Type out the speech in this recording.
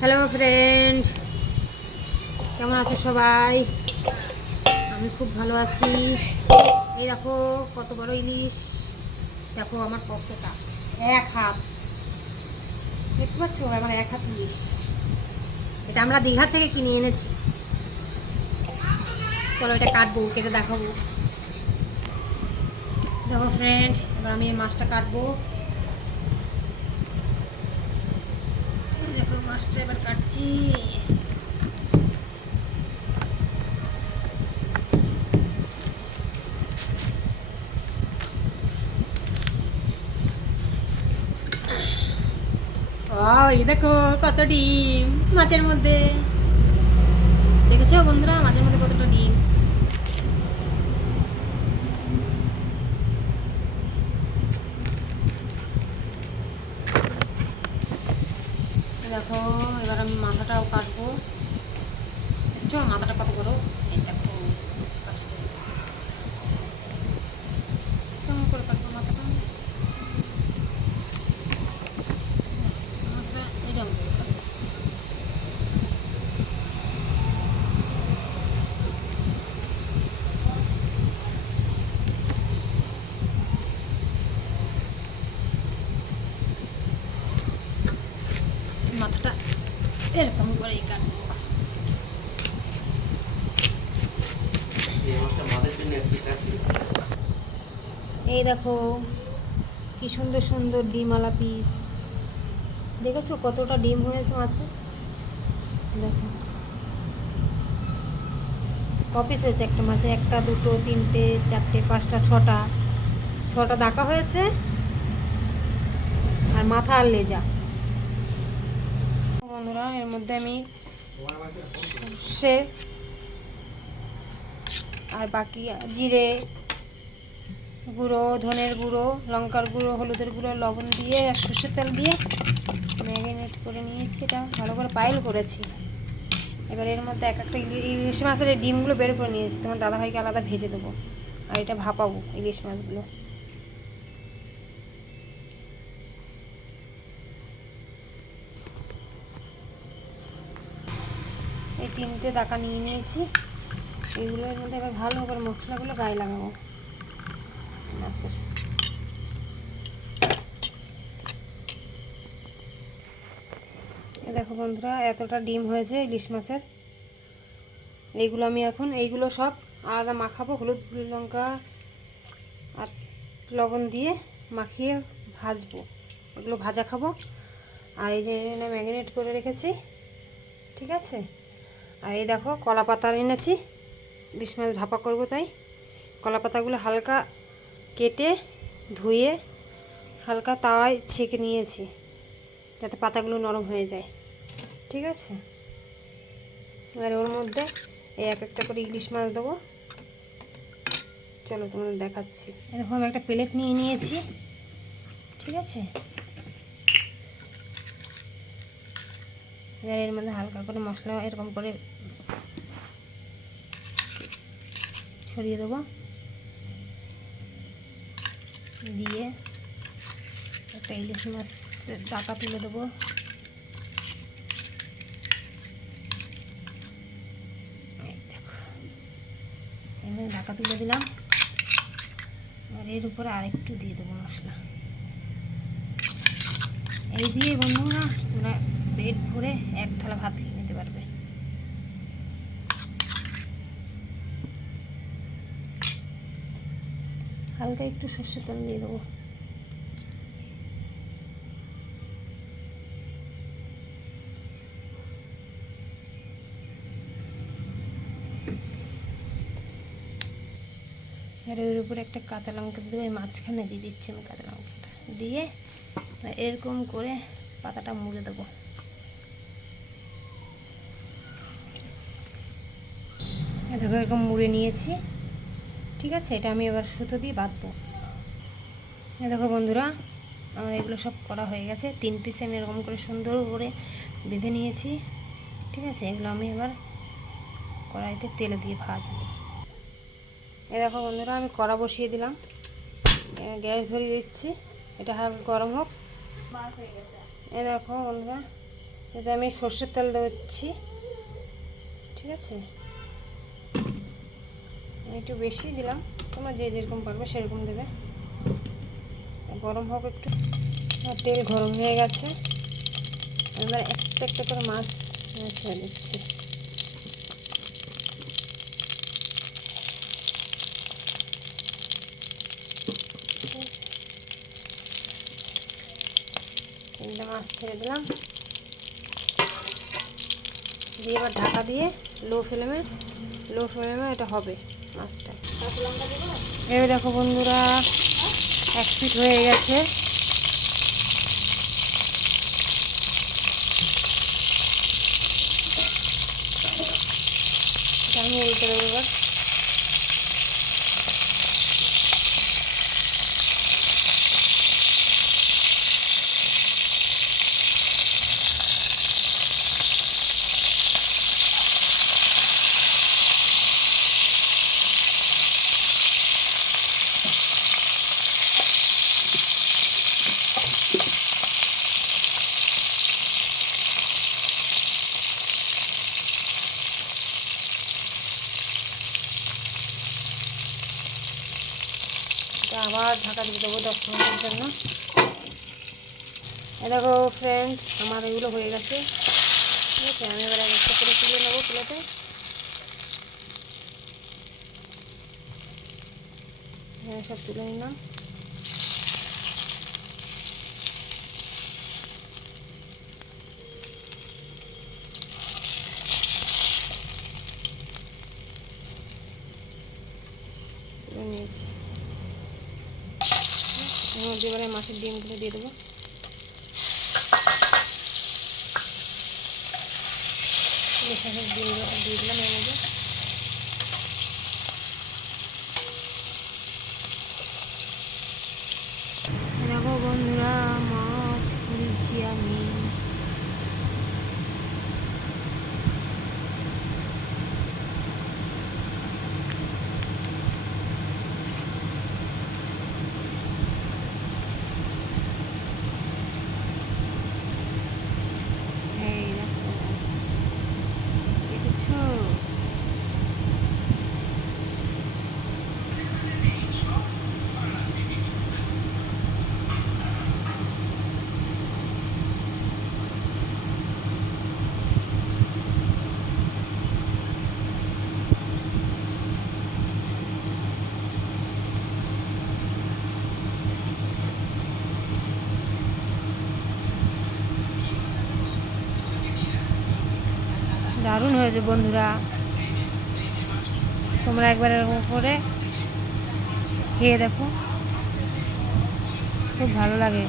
Hello friend, কেমন আছো সবাই? আমি খুব ভালো আছি। এই দেখো কত বড় ইলিশ, দেখো আমার কতটা, এক হাত, দেখতে পাচ্ছ? আমার এক হাত ইলিশ। এটা আমরা দীঘা থেকে কিনে এনেছি। চলো এটা কাটবো, কেটে দেখাবো। দেখো ফ্রেন্ড, এবার আমি এই মাছটা কাটবো। দেখো মাছটা এবার কাটছি। এই দেখো কত ডিম মাছের মধ্যে, দেখেছো বন্ধুরা মাছের মধ্যে কতটা ডিম। দেখো এবার আমি মাথাটাও কাটবো। দেখছো মাথাটা কত বড়, এটা খুব কাছে কেমন করে কাটবো মাথাটা। মাথাটা এরকম করে কাটবো। মাথাটা এরকম করেই কাটবো। এই দেখো কি সুন্দর সুন্দর ডিমওয়ালা পিস, দেখেছো কতটা ডিম হয়েছে মাছে। দেখো ক পিস হয়েছে একটা মাছে, একটা দুটো তিনটে চারটে পাঁচটা ছটা, ছটা দাকা হয়েছে। আর মাথা আর লেজা। বন্ধুরা এর মধ্যে আমি সর্ষে আর বাকি জিরে গুঁড়ো, ধনের গুঁড়ো, লঙ্কার গুঁড়ো, হলুদের গুঁড়ো, লবণ দিয়ে আর সর্ষের তেল দিয়ে ম্যারিনেট করে নিয়েছি। এটা ভালো করে পাইল করেছি। এবার এর মধ্যে এক একটা ইলিশ মাছের এই ডিমগুলো বের করে নিয়েছি, তোমার দাদাভাইকে আলাদা ভেজে দেবো। আর এটা ভাপাবো ইলিশ মাছগুলো। এই তিনটে দাকা নিয়ে নিয়েছি, এইগুলোর মধ্যে এবার ভালো করে মশলাগুলো গায়ে লাগাবো মাছের। দেখো বন্ধুরা এতটা ডিম হয়েছে ইলিশ মাছের। এইগুলো আমি এখন এইগুলো সব আলাদা মাখাবো, হলুদ লঙ্কা আর লবণ দিয়ে মাখিয়ে ভাজবো। এগুলো ভাজা খাবো। আর এই যে ম্যারিনেট করে রেখেছি, ঠিক আছে। আর এই দেখো কলা পাতা এনেছি, ইলিশ মাছ ভাপা করবো, তাই কলা পাতাগুলো হালকা কেটে ধুয়ে হালকা তাওয়ায় ছেঁকে নিয়েছি, যাতে পাতাগুলো নরম হয়ে যায়, ঠিক আছে। আর ওর মধ্যে এই এক একটা করে ইলিশ মাছ দেবো। চলো তোমাদের দেখাচ্ছি। এরকম আমি একটা প্লেট নিয়ে নিয়েছি, ঠিক আছে। এবার এর মধ্যে হালকা করে মশলা এরকম করে ছড়িয়ে দেবো, দিয়ে একটা ইলিশ মাছের ডাকা তুলে দেবো। এবার ঢাকা তুলে দিলাম। আর এর উপরে আরেকটু দিয়ে দেবো মশলা। এই দিয়ে বন্ধুরা তোমরা পেট ভরে এক থালা ভাত খেয়ে নিতে পারবে। হালকা একটু সর্ষের তেল দিয়ে দেবো। আর এর উপরে একটা কাঁচা লঙ্কা দিয়ে মাঝখানে দিয়ে দিচ্ছি আমি কাঁচা লঙ্কাটা দিয়ে, এরকম করে পাতাটা মুড়ে দেবো। দেখো এরকম মুড়ে নিয়েছি, ঠিক আছে। এটা আমি এবার সুতো দিয়ে বাঁধবো। দেখো বন্ধুরা আমার এগুলো সব করা হয়ে গেছে। 3 পিস আমি এরকম করে সুন্দর করে বেঁধে নিয়েছি, ঠিক আছে। এগুলো আমি এবার কড়াইতে তেলে দিয়ে ভাজবো। এই দেখো বন্ধুরা আমি কড়া বসিয়ে দিলাম, গ্যাস ধরিয়ে দিচ্ছি, এটা হালকা গরম হোক। এই দেখো বন্ধুরা এতে আমি সর্ষের তেল দিচ্ছি, ঠিক আছে। আমি একটু বেশি দিলাম, তোমরা যে যেরকম পারবে সেরকম দেবে। গরম হোক একটু। তেল গরম হয়ে গেছে, এবার একটা একটা করে মাছ ছেড়ে দিচ্ছি। তিনটে মাছ ছেড়ে দিলাম, দিয়ে এবার ঢাকা দিয়ে লো ফ্লেমে এটা হবে মাছটা। এবার দেখো বন্ধুরা, 1 ফিট হয়ে গেছে। আমি উল্টে দেবো এবার। আবার ঢাকা দিয়ে দেবো 10 মিনিটের জন্য। দেখো ফ্রেন্ডস, আমার এগুলো হয়ে গেছে, ঠিক আছে। আমি এবার একটা করে তুলে নেবো প্লেটে। হ্যাঁ, সব তুলে নিলাম। তুলে নিয়েছি। এবারে মাছের ডিমগুলো দিয়ে দেবো। ডিমগুলো দিয়ে দিলাম এর মধ্যে। দেখো বন্ধুরা, মাছ খুলছি আমি। এই দেখো, দেখেছো? দারুণ হয়েছে বন্ধুরা, তোমরা একবার এরকম করে খেয়ে দেখো, খুব ভালো লাগে।